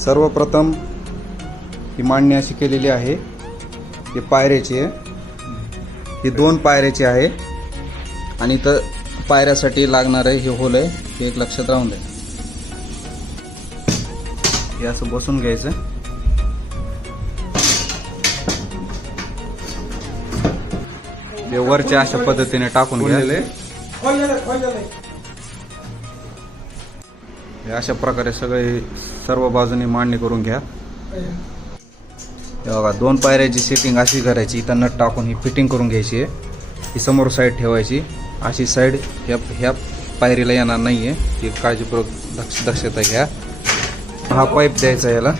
सर्वप्रथम ही मांडणी अशी केलेली आहे. ही पायऱ्याची आहे, ही 2 पायऱ्याची आहे आणि इथं पायऱ्यासाठी लागणार आहे हे होल आहे, हे एक लक्षात राहून द्या. हे असं बसून घ्यायचं. हे वरच्या अशा पद्धतीने टाकून घ्यायचे. अशा प्रकारे सगळे सर्व बाजूने मांडणी करून घ्या. हे बघा 2 पायऱ्याची सेटिंग अशी करायची. इथं नट टाकून ही फिटिंग करून घ्यायची आहे. ही समोर साईड ठेवायची. अशी साईड ह्या पायरीला येणार नाहीये, ती काळजीपूर्वक दक्षता घ्या. हा पाईप द्यायचा याला.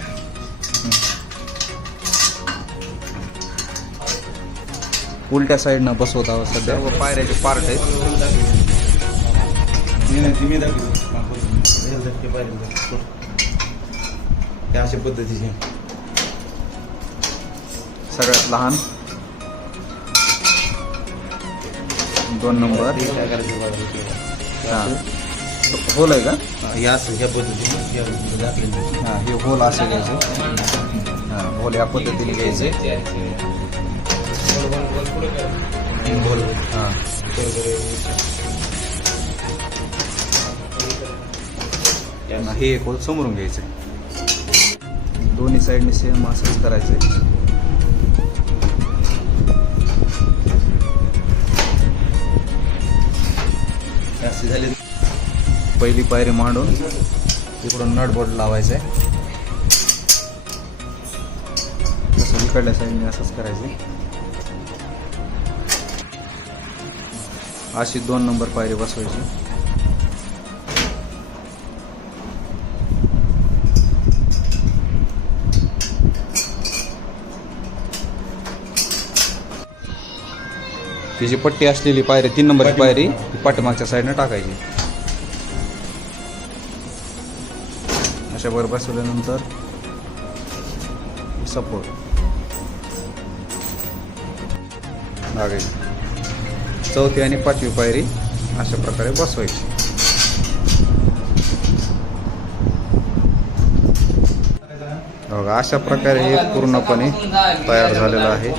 उलट्या साईडनं बसवत सध्या. पायऱ्याचे पार्ट आहेत. अशा पद्धतीचे सगळ्यात लहान 2 नंबर. होल आहे का? ह्या पद्धतीने हे होल असं घ्यायचं. होल या पद्धतीने घ्यायचे. हे एक होल समोरून घ्यायचं. दोन्ही साईडने सेम असंच करायचं. असे झाले. पहिली पायरी मांडून तिकडून नट बोल्ट लावायचंय. तसं इकडल्या साईडने असंच करायचं. अशी 2 नंबर पायरी बसवायची. ती जी पट्टी असलेली पायरी 3 नंबरची पायरी पाठीमागच्या साईडने टाकायची. अशा वर बसवल्यानंतर सपोर्ट लागायची. 4थी आणि 5वी पायरी अशा प्रकारे बसवायची. बघा अशा प्रकारे हे पूर्णपणे तयार झालेलं आहे.